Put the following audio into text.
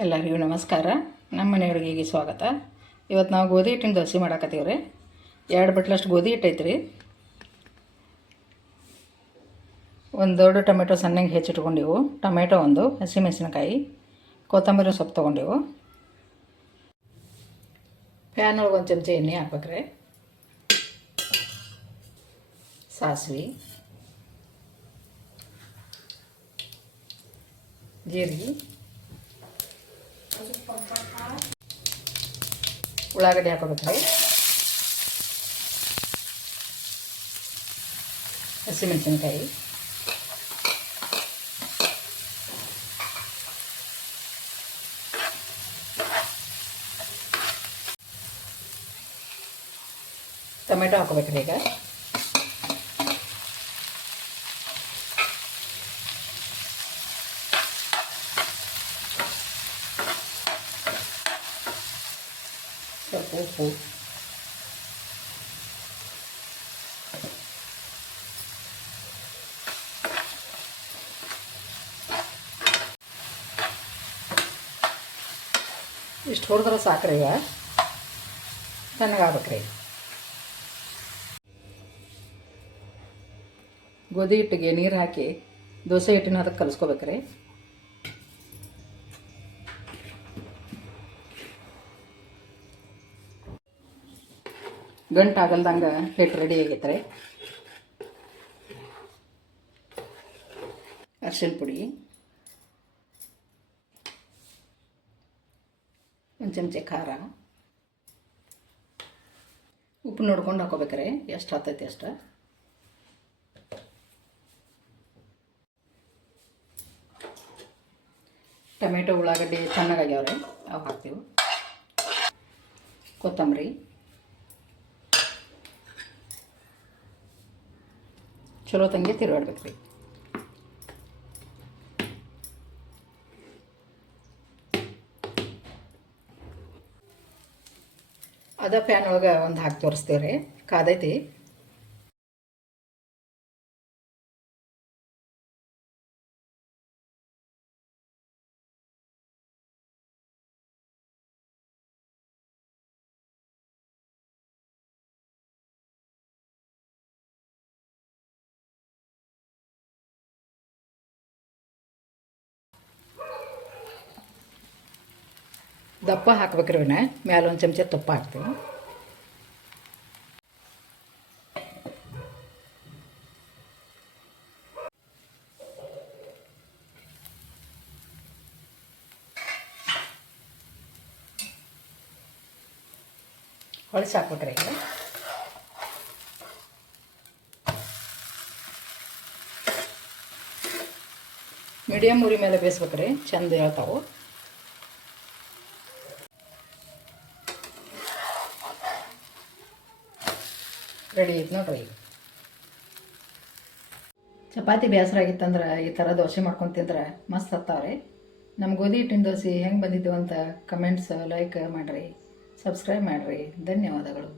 ಎಲ್ಲರಿಗೂ ನಮಸ್ಕಾರ. ನಮ್ಮ ಮನೆ ಅಡುಗೆಗೆ ಸ್ವಾಗತ. ಇವತ್ತು ನಾವು ಗೋಧಿ ಹಿಟ್ಟಿನ ದೋಸೆ ಮಾಡಾಕತ್ತೀವಿ ರೀ. 2 ಬಟ್ಲಷ್ಟು ಗೋಧಿ ಹಿಟ್ಟು ಐತ್ರಿ. ಒಂದು ದೊಡ್ಡ ಟೊಮೆಟೊ ಸಣ್ಣಗೆ ಹೆಚ್ಚಿಟ್ಕೊಂಡಿವು, ಟೊಮೆಟೊ ಒಂದು, ಹಸಿಮೆಣಸಿನಕಾಯಿ, ಕೊತ್ತಂಬರಿ ಸೊಪ್ಪು ತೊಗೊಂಡಿವು. ಪ್ಯಾನ್ ಒಳಗೆ ಒಂದು ಚಮಚ ಎಣ್ಣೆ ಹಾಕ್ಬೇಕ್ರಿ. ಸಾಸಿವೆ, ಜೀರಿಗೆ, ಉಳ್ಳಾಗಡ್ಡಿ ಹಾಕೋಬೇಕ್ರಿ. ಹಸಿಮೆಣಸಿನ್ಕಾಯಿ, ಟೊಮೆಟೊ ಹಾಕೋಬೇಕ್ರಿ. ಈಗ ಸ್ವಲ್ಪ ಉಪ್ಪು, ಇಷ್ಟು ಹುರಿದ್ರೆ ಸಾಕ್ರಿ. ಈಗ ತಣ್ಣಗಾಗ್ಬೇಕ್ರಿ. ಗೋಧಿ ಹಿಟ್ಟಿಗೆ ನೀರು ಹಾಕಿ ದೋಸೆ ಹಿಟ್ಟಿನ ಅದಕ್ಕೆ ಕಲಿಸ್ಕೋಬೇಕ್ರಿ. ಗಂಟು ಆಗಲ್ದಂಗೆ ಹಿಟ್ಟು ರೆಡಿ ಆಗೈತ್ರಿ. ಅರಿಶಿನ ಪುಡಿ, ಒಂದು ಚಮಚ ಖಾರ, ಉಪ್ಪು ನೋಡ್ಕೊಂಡು ಹಾಕೋಬೇಕ್ರಿ. ಎಷ್ಟು ಹತ್ತೈತಿ ಅಷ್ಟು. ಟೊಮೆಟೊ ಉಳ್ಳಾಗಡ್ಡಿ ಚೆನ್ನಾಗಾಗ್ಯಾವ್ರಿ, ಅವು ಹಾಕ್ತೀವಿ. ಕೊತ್ತಂಬರಿ, ಚಲೋ ತಂಗಿ ತಿರುಗಾಡ್ಬೇಕ್ರಿ. ಅದ ಪ್ಯಾನ್ ಒಳಗೆ ಒಂದು ಹಾಕಿ ತೋರಿಸ್ತೀವಿ ರೀ. ಕಾದೈತಿ. ದಪ್ಪ ಹಾಕ್ಬೇಕ್ರಿ. ಇವನ್ನ ಮ್ಯಾಲೆ ಒಂದು ಚಮಚ ತುಪ್ಪ ಹಾಕ್ತೀವಿ. ಹೊಳಸಿ ಹಾಕ್ಬೇಕ್ರಿ. ಈಗ ಮೀಡಿಯಮ್ ಉರಿ ಮೇಲೆ ಬೇಯಿಸ್ಬೇಕ್ರಿ. ಚಂದ ಹೇಳ್ತಾವು. ರೆಡಿ ಐತೆ ನೋಡ್ರಿ. ಈಗ ಚಪಾತಿ ಬೇಸರ ಆಗಿತ್ತಂದ್ರೆ ಈ ಥರ ದೋಸೆ ಮಾಡ್ಕೊಂಡು ತಿಂದ್ರೆ ಮಸ್ತ್ ಹತ್ತಾವ್ರಿ. ನಮ್ಮ ಗೋಧಿ ಹಿಟ್ಟಿನ ದೋಸೆ ಹೆಂಗೆ ಬಂದಿದ್ದು ಅಂತ ಕಮೆಂಟ್ಸ್, ಲೈಕ್ ಮಾಡಿರಿ, ಸಬ್ಸ್ಕ್ರೈಬ್ ಮಾಡಿರಿ. ಧನ್ಯವಾದಗಳು.